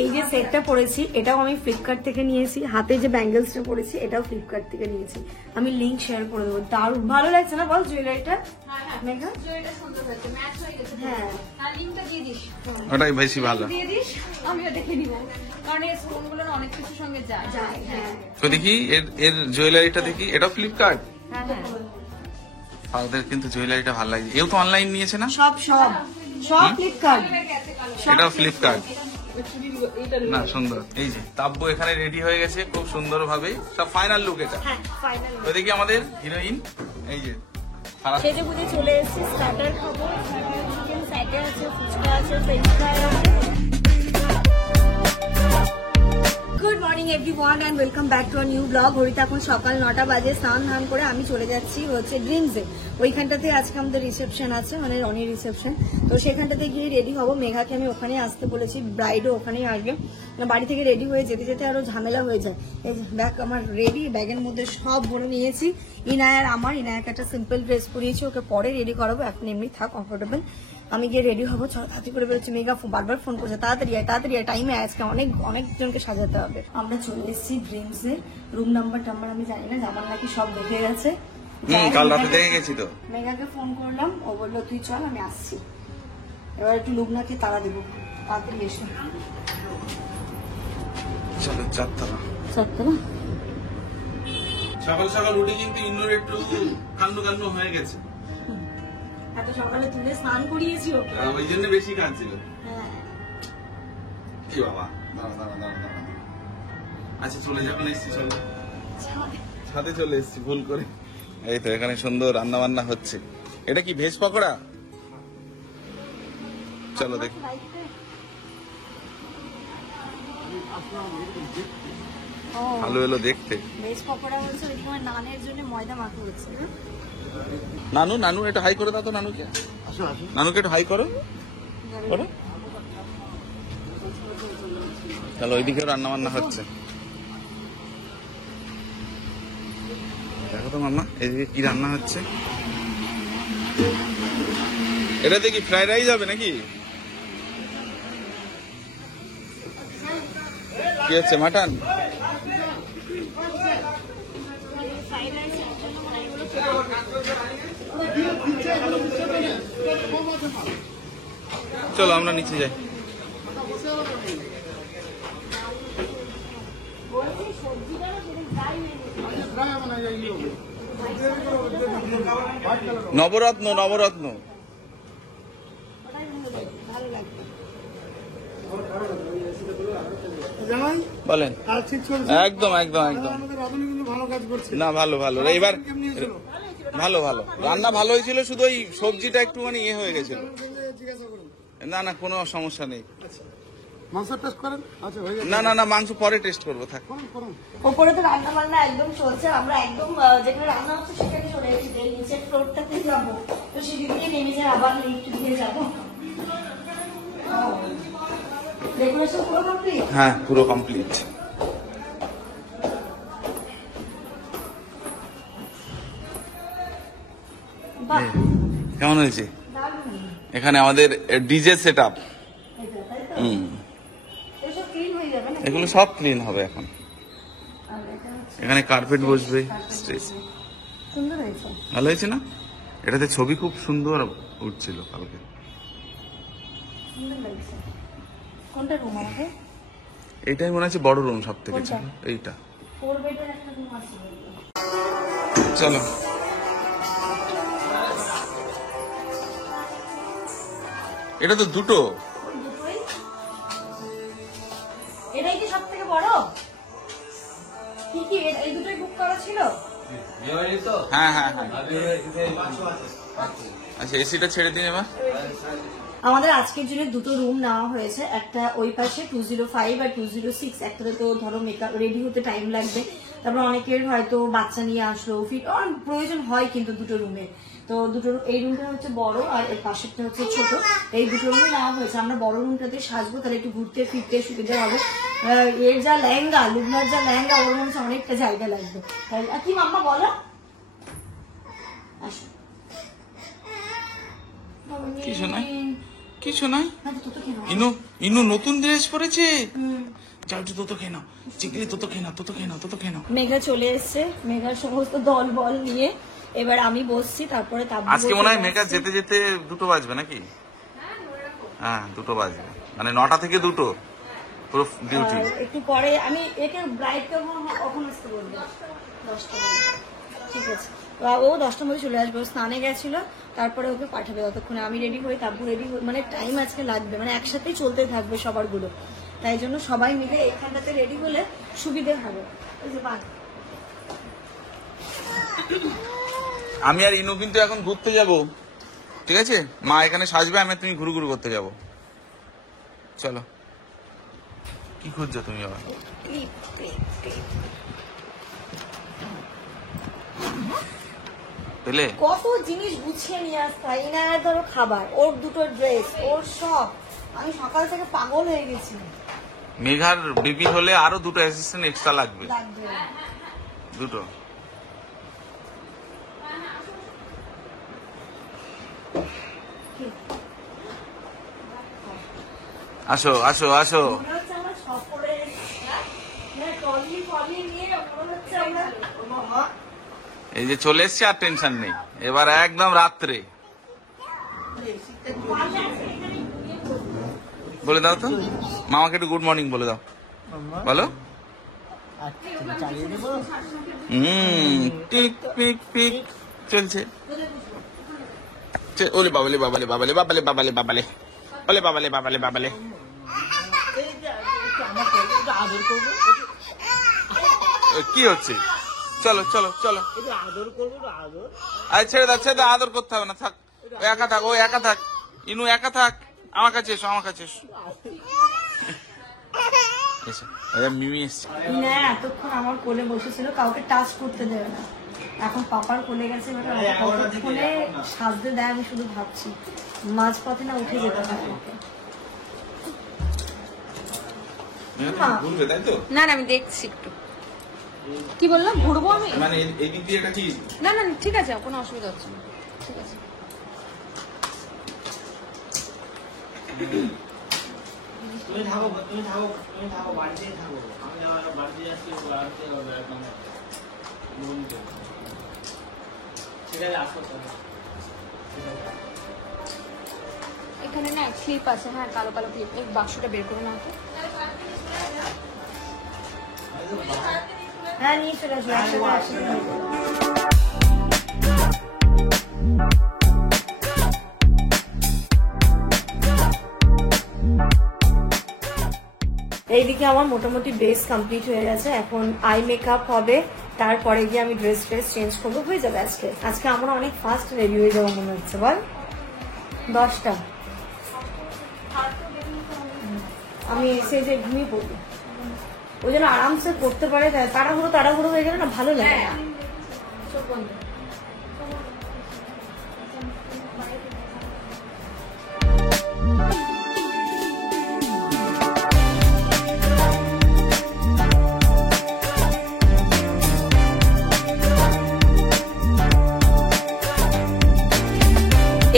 এই যে সেটটা পরেছি এটাও আমি ফ্লিপকার্ট থেকে নিয়েছি, হাতে যে ব্যাঙ্গেলসটা পরেছি এটাও ফ্লিপকার্ট থেকে নিয়েছি। আমি লিংক শেয়ার করে দেবো। দারুণ ভালো লাগছে না বল জুয়েলারিটা? মেঘা জুয়েলারিটা সুন্দর হয়েছে, ম্যাচ হয়ে গেছে। হ্যাঁ, আর লিংকটা দিয়ে দিস, ওটাই বেশি ভালো। দিয়ে দিস, আমিও দেখে নিব, কারণ এই স্টোনগুলো না অনেক কিছুর সঙ্গে যায়। হ্যাঁ, তো দেখি এর জুয়েলারিটা দেখি। এটা ফ্লিপকার্ট? হ্যাঁ হ্যাঁ, ওদের কিন্তু জুয়েলারিটা ভালো লাগছে। এও তো অনলাইন নিয়েছে না? সব সব সব ফ্লিপকার্ট। এটাও ফ্লিপকার্ট না? সুন্দর। এই যে তাব্বু এখানে রেডি হয়ে গেছে খুব সুন্দর ভাবে, সব ফাইনাল লুক এটা। হ্যাঁ ফাইনাল। তো দেখি আমাদের হিরোইন এই যে সেজে বুঝে চলে এসেছি। স্টার্টার খাবো, চিকেন সাইডে আছে, ফুচকা আছে, ফ্রেঞ্চ ফ্রাই আছে। Good morning everyone and welcome back to a new blog. ঘড়িতে এখন সকাল 9টা বাজে। স্নান ধান করে আমি চলে যাচ্ছি হচ্ছে ড্রিমসে। ওইখানটাতে আজকে আমাদের রিসেপশন আছে, মানে রনির রিসেপশন। তো সেখানটাতে গিয়ে রেডি হবো। মেঘাকে আমি ওখানে আসতে বলেছি, ব্রাইডও ওখানেই আসবে। বাড়ি থেকে রেডি হয়ে যেতে যেতে আরো ঝামেলা হয়ে যায়। এই যে ব্যাগ আমার রেডি, ব্যাগের মধ্যে সব ভরে নিয়েছি। ইনায়ার আমার ইনায়াকে একটা সিম্পল ড্রেস পরিয়েছি, ওকে পরে রেডি করাবো, এখন এমনি থাক কমফোর্টেবল। আমি গিয়ে রেডি হবো, তাড়াতাড়ি করে বেরোচ্ছি। মেঘা বারবার ফোন করছে তাড়াতাড়ি তাড়াতাড়ি, টাইমে আজকে অনেকজনকে সাজাতে হবে। আমরা চলে এসেছি ড্রিমসে। রুম নাম্বার আমি জানি না, জামাল নাকি সব দেখে গেছে। কাল রাতে দেখে গেছি তো। মেঘাকে ফোন করলাম, ও বললো তুই চল আমি আসছি। এবার একটু লুবনাকে তাড়া দেবো, তাড়াতাড়ি এসো। চলো চারতলা। সকাল সকাল উঠে কিন্তু ইন্নুর একটু কান্নু হয়ে গেছে। এত সকালে তুলে স্নান করিয়েছি ওকে, ওই জন্য বেশি কাঁদছিল। হ্যাঁ কি বাবা, দাঁড়া। আচ্ছা চলে যখন এসছি, চলো ছাদে চলে এসছি ভুল করে। এই তো এখানে সুন্দর রান্না বান্না হচ্ছে। এটা কি ভেজ পকোড়া? চলো দেখি। ভালো এলো দেখতে। ভেজ পকোড়া হচ্ছে ওই সময় নানের জন্য ময়দা মাখা হচ্ছে। নানু এটা হাই করে দাও তো নানুকে। নানুকে একটু হাই করো। চলো ওইদিকে রান্না বান্না হচ্ছে। দেখো তো মামা এদিকে কি রান্না হচ্ছে। এটা দেখি ফ্রাইড রাইস হবে নাকি? কি হচ্ছে, মাটন? চলো আমরা নিচে যাই। নবরত্ন বলেন। একদম না, ভালো এবার ভালো রান্না ভালো হয়েছিল, শুধু ওই সবজিটা একটু মানে ইয়ে হয়ে গেছিল। না কোনো সমস্যা নেই। না মাংস পরে টেস্ট করবো, থাক। ওপরে তো রান্না বান্না একদম চলছে, আমরা একদম যেখানে রান্না হচ্ছে সেখানে চলে এসেছি। নিচের ফ্লোরটাতে যাবো, তো সিঁড়ি দিয়ে নেমে যায়, আবার লিফট দিয়ে যাবো। ডেকোরেশন পুরো কমপ্লিট? হ্যাঁ পুরো কমপ্লিট। কেমন হয়েছে? এখানে আমাদের ডিজে সেট আপ। এগুলো সব ক্লিন হবে এখন। এখানে কার্পেট বসবে, স্টেজ ভালো হয়েছে না? এটাতে ছবি খুব সুন্দর উঠছিল কালকে। এটাই মনে হচ্ছে বড় রুম সব থেকে। এইটা চলো। এটা তো দুটো। এটাই কি সব থেকে বড়? কি এই দুটোই বুক করা ছিল? হ্যাঁ আচ্ছা এসিটা ছেড়ে দিন এবার। আমাদের আজকের জন্য দুটো রুম নেওয়া হয়েছে, একটা ওই পাশে 205 আর 206। একটাতে তো ধরো মেকআপ রেডি হতে টাইম লাগবে, তারপর অনেকের হয়তো বাচ্চা নিয়ে আসলো, প্রয়োজন হয় কিন্তু দুটো রুমে। তো এই রুমটা হচ্ছে বড় আর এর পাশেরটা হচ্ছে ছোট। এই দুটো রুমে নেওয়া হয়েছে। আমরা বড় রুমটাতে সাজবো, তাহলে একটু ঘুরতে ফিরতে সুবিধা হবে। এর যা লেহেঙ্গা, লুবনার যা লেহেঙ্গা, ওর মনে হচ্ছে অনেকটা জায়গা লাগবে। কি মাম্মা বলো? আসো। কিছু নাই। না তো তো খেয়ে নাও। ইনু ইনু নতুন ড্রেস পরেছে। হুম। যাও একটু তো খেয়ে নাও, চিকলি তো খেয়ে নাও, তো খেয়ে নাও, তো খেয়ে নাও। মেঘা চলে এসেছে, মেঘার সমস্ত দল বল নিয়ে। এবার আমি বসছি, তারপরে তাব্বু আজকে মনে হয় চলে মেকআপ আসছে। যেতে যেতে 2টো বাজবে নাকি? হ্যাঁ 2টো বাজবে, মানে 9টা থেকে 2টো পুরো ডিউটি। আর একটু পরে আমি একে ব্রাইডকে কখন আসতে বলবো? 10টা বলবো। ঠিক আছে, ও 10টার মধ্যে চলে আসবে। ও স্নানে গেছিল, তারপরে ওকে পাঠাবে। ততক্ষণে আমি রেডি হই, তারপর রেডি হই, মানে টাইম আজকে লাগবে, মানে একসাথেই চলতে থাকবে সবার গুলো। তাই জন্য সবাই মিলে এখানটাতে রেডি হলে সুবিধে হবে। ওই যে বাদ। আমি আর ইনু কিন্তু এখন ঘুরতে যাব, ঠিক আছে? মা এখানে সাজবে, আমি আর তুমি ঘুরু ঘুরু করতে যাব। চলো। কি খুঁজছো তুমি আবার? পেলে? কত জিনিস গুছিয়ে নিয়ে আসতে হয়। ইনার ধরো খাবার, ওর দুটো ড্রেস, ওর সব। আমি সকাল থেকে পাগল হয়ে গেছি। মেঘার বেবি হলে আরো 2টো অ্যাসিস্ট্যান্ট এক্সট্রা লাগবে। লাগবে। 2টো। আসো আসো আসো। মনে হচ্ছে আমরা সফরে ট্রলি ফলি নিয়ে মনে হচ্ছে আমরা এই যে চলে এসছে, আর টেনশন নেই। এবার একদম রাত্রে বলে দাও তো মামাকে, একটু গুড মর্নিং বলে দাও। বলো। টিক পিক পিক চলছে। ওলে বাবালে বাবালে বাবালে বাবালে বাবালে বাবালে, ওলে বাবালে বাবালে বাবালে। কি হচ্ছে? চলো চলো চলো। আরে ছেড়ে দাও ছেড়ে দাও, আদর করতে হবে না, থাক। ও একা থাক, ও একা থাক। ইনু একা থাক, আমার কাছে এসো, আমার কাছে এসো। এসো, মিমি এসছে। না এতক্ষণ আমার কোলে বসেছিল, কাউকে টাচ করতে দেবে না। এখন পাপার কোলে গেছে, কতক্ষণে সাজতে দেয় আমি শুধু ভাবছি। মাঝপথে না উঠে যেতে হয় আমাকে। ঘুরবে তাই তো? না না আমি দেখছি একটু। কি বললাম? ঘুরবো আমি? মানে এই দিক দিয়ে এটা কি? না না ঠিক আছে, কোনো অসুবিধা হচ্ছে না। ঠিক আছে। তুমি থাকো বাড়িতেই থাকো। আমি আমার বাড়িতে যাচ্ছি, বাড়িতে একদম ঠিক আছে, আসো তাহলে। এখানে না ক্লিপ আছে, হ্যাঁ কালো কালো ক্লিপ। এই বাক্সটা বের করে নাও তো। হ্যাঁ নিয়ে চলে আসবো, একসাথে আসবো। এইদিকে আমার মোটামুটি বেস কমপ্লিট হয়ে গেছে। এখন আই মেকআপ হবে, তারপরে গিয়ে আমি ড্রেস চেঞ্জ করবো, হয়ে যাবে। আজকে আমরা অনেক ফাস্ট রেডি হয়ে যাবো মনে হচ্ছে। বল 10টা আমি এসে যে ঘুমিয়ে পড়বো, ওই জন্য আরামসে করতে পারে। তাড়াহুড়ো হয়ে গেলে না ভালো লাগে না। চোখ বন্ধ।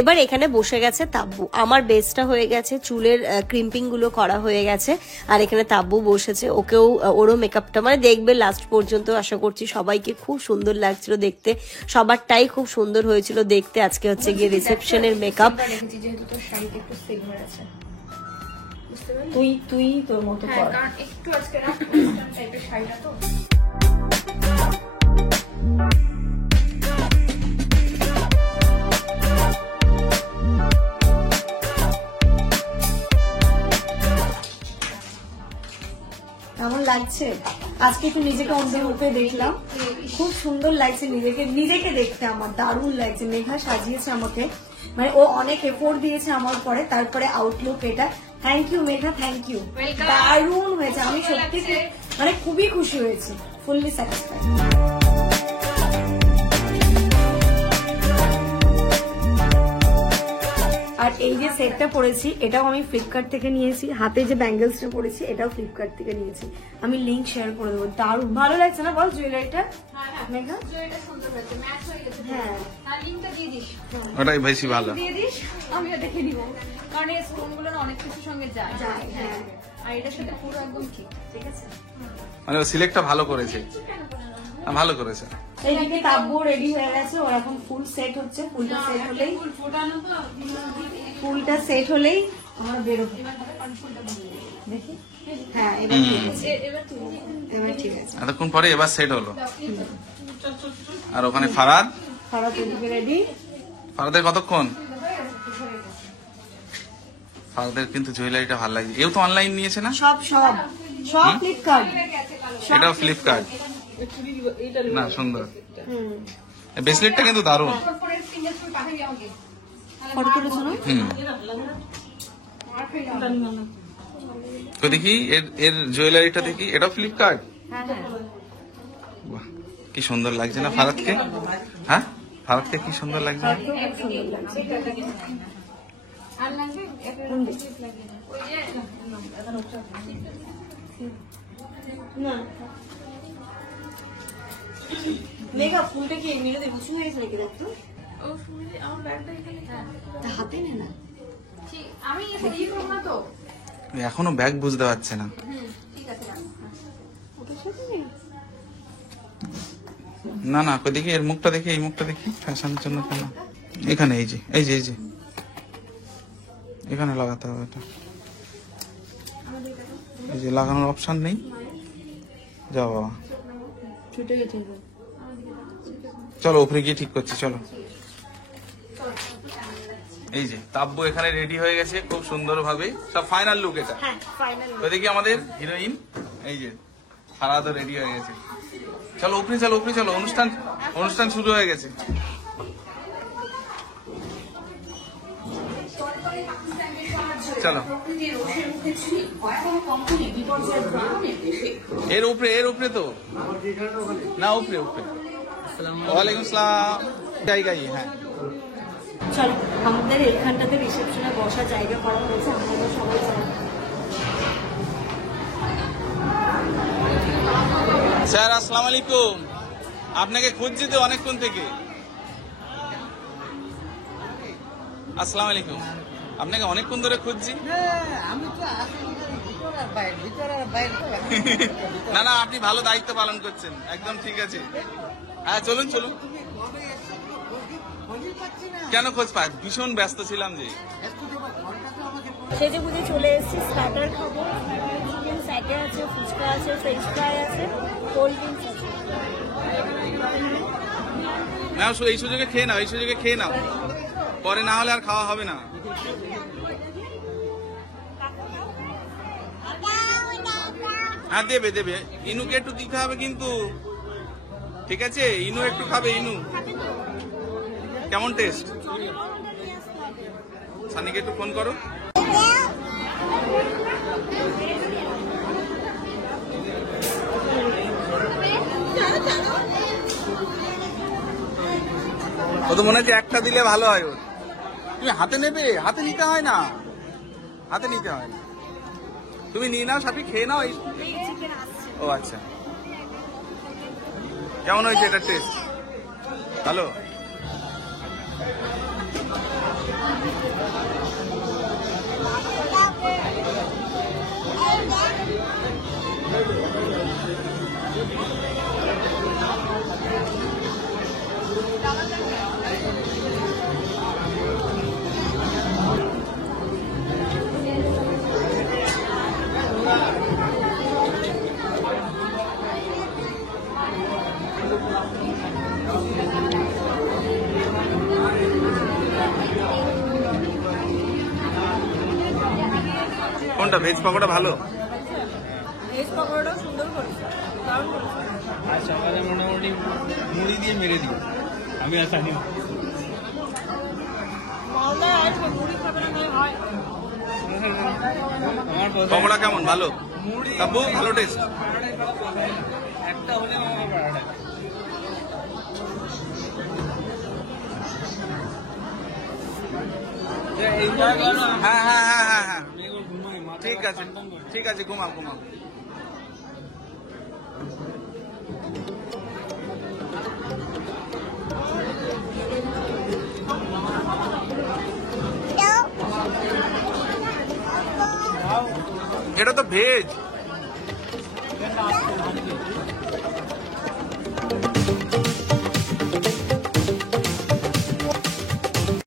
এবার এখানে বসে গেছে তাব্বু। আমার বেসটা হয়ে গেছে, চুলের ক্রিম্পিং গুলো করা হয়ে গেছে, আর এখানে তাব্বু বসেছে। ওকেও ওরও মেকআপটা মানে দেখবে লাস্ট পর্যন্ত। আশা করছি সবাইকে খুব সুন্দর লাগছিল দেখতে, সবারটাই খুব সুন্দর হয়েছিল দেখতে। আজকে হচ্ছে গিয়ে রিসেপশনের মেকআপ। তুই তোর মতো কর। কারণ একটু আজকে না টাইপের শাড়িটা তো। কেমন লাগছে? আজকে একটু নিজেকে অন্য রূপে দেখলাম, খুব সুন্দর লাগছে নিজেকে দেখতে। আমার দারুণ লাগছে। মেঘা সাজিয়েছে আমাকে, মানে ও অনেক এফোর্ট দিয়েছে আমার পরে, তারপরে আউটলুক এটা। Thank you Megha, thank you. দারুণ হয়েছে, আমি সত্যি মানে খুবই খুশি হয়েছি, ফুললি স্যাটিসফাইড। আর এই যে সেটটা পরেছি এটাও আমি ফ্লিপকার্ট থেকে নিয়েছি। হাতে যে ব্যাঙ্গেলসটা পরেছি এটাও ফ্লিপকার্ট থেকে নিয়েছি। আমি লিঙ্ক শেয়ার করে দেবো। দারুণ ভালো লাগছে না বল জুয়েলারিটা? মেঘা জুয়েলারিটা সুন্দর লাগছে, ম্যাচ হয়ে গেছে। হ্যাঁ লিংকটা দিয়ে দিস। ওটাই বেশি ভালো। দিয়ে দিস। আমিও দেখে নিব, কারণ এই স্টোন গুলো না অনেক কিছুর সঙ্গে যায়। যায়, হ্যাঁ। আর এটার সাথে পুরো একদম ঠিক। ঠিক আছে। মানে ও সিলেক্টটা ভালো করেছে, ভালো করেছে। এইদিকে তাব্বু রেডি হয়ে গেছে, ওর এখন ফুল সেট হচ্ছে। ফুলটা সেট হলেই আমরা বেরোবো। দেখি, হ্যাঁ এবার ঠিক আছে, এবার ঠিক আছে। এতক্ষণ পরে এবার সেট হলো। আর ওখানে ফারাদ, ফারাদ এদিকে রেডি। ফারাদের কতক্ষণ? ফারাদের কিন্তু জুয়েলারিটা ভালো লাগছে। এও তো অনলাইন নিয়েছে না? সব সব সব ফ্লিপকার্ট। এটাও ফ্লিপকার্ট না? সুন্দর। ব্রেসলেটটা কিন্তু দারুণ। ফটো তুলেছো না? তো দেখি এর জুয়েলারিটা দেখি। এটাও ফ্লিপকার্ট। হ্যাঁ হ্যাঁ। বাহ, কি সুন্দর লাগছে না ফারাদকে? হ্যাঁ, ফারাদকে কি সুন্দর লাগছে। ফারাদকেও খুব সুন্দর লাগছে। না মেঘা, ফুলটা কি মিলে বুঝে হয়ে গেছে নাকি? দেখতো হাতে নে না। আমি ইয়ে করবো না তো। এখনো ব্যাগ বুঝতে পারছে না। ঠিক আছে, ওটার সাথে নেই। না না, দেখি এর মুখটা দেখি, এই মুখটা দেখি। ফ্যাশনের জন্য কেন এখানে? এই যে এই যে এই যে এখানে লাগাতে হবে এটা। এই যে লাগানোর অপশন নেই। যাও বাবা, ছুটে গেছে। চলো উপরে গিয়ে ঠিক করছি, চলো। এই যে তাব্বু এখানে রেডি হয়ে গেছে খুব সুন্দর ভাবে। সব ফাইনাল লুক এটা। হ্যাঁ ফাইনাল। ওইদিকে আমাদের হিরোইন, এই যে ফারাদও রেডি হয়ে গেছে। চলো উপরে চলো, উপরে চলো। অনুষ্ঠান শুরু হয়ে গেছে। চলো এর উপরে তো না, উপরে। ওয়ালাইকুম আসসালাম। জায়গায় হ্যাঁ। চলো, আমাদের এখানটাতে রিসেপশনে বসার জায়গা করা হয়েছে। আমরা সবাই যাবো। স্যার আসসালামু আলাইকুম, আপনাকে খুঁজছি তো অনেকক্ষণ থেকে। আসসালামু আলাইকুম, আপনাকে অনেকক্ষণ ধরে খুঁজছি। না না, আপনি ভালো দায়িত্ব পালন করছেন, একদম ঠিক আছে। হ্যাঁ চলুন চলুন। কেন খোঁজ পাই? ভীষণ ব্যস্ত ছিলাম যে। সেজে বুঝে চলে এসেছি। স্টার্টার খাবো। চিকেন স্যাটে আছে, ফুচকা আছে, ফ্রেঞ্চ ফ্রাই আছে, কোল্ড ড্রিঙ্কস আছে। না এই সুযোগে খেয়ে নাও, এই সুযোগে খেয়ে নাও, পরে না হলে আর খাওয়া হবে না। হ্যাঁ দেবে দেবে, ইনুকে একটু দিতে হবে কিন্তু, ঠিক আছে? ইনু একটু খাবে। ইনু কেমন টেস্ট? সানিকে একটু ফোন করো। ও তো মনে হচ্ছে একটা দিলে ভালো হয়। ওর তুমি হাতে নেবে? হাতে নিতে হয় না, হাতে নিতে হয় না। তুমি নিয়ে নাও, সাথে খেয়ে নাও। ও আচ্ছা, কেমন হয়েছে এটা টেস্ট? ভালো। কোনটা? ভেজ পকোড়া ভালো? ভেজ পকোড়াটাও সুন্দর করেছে, দারুণ করেছে। আর সকালে মোটামুটি মুড়ি দিয়ে মেরে দিই আমি। আর জানি না মালদায় আসবে, মুড়ি খাবে না নয় হয়। আমার পকোড়া কেমন? ভালো? তাব্বু ভালো টেস্ট? একটা হলে আমার পাড়াটা হ্যাঁ হ্যাঁ হ্যাঁ হ্যাঁ হ্যাঁ, ঠিক আছে ঠিক আছে, ঘুমাও ঘুমাও। এটা তো ভেজ।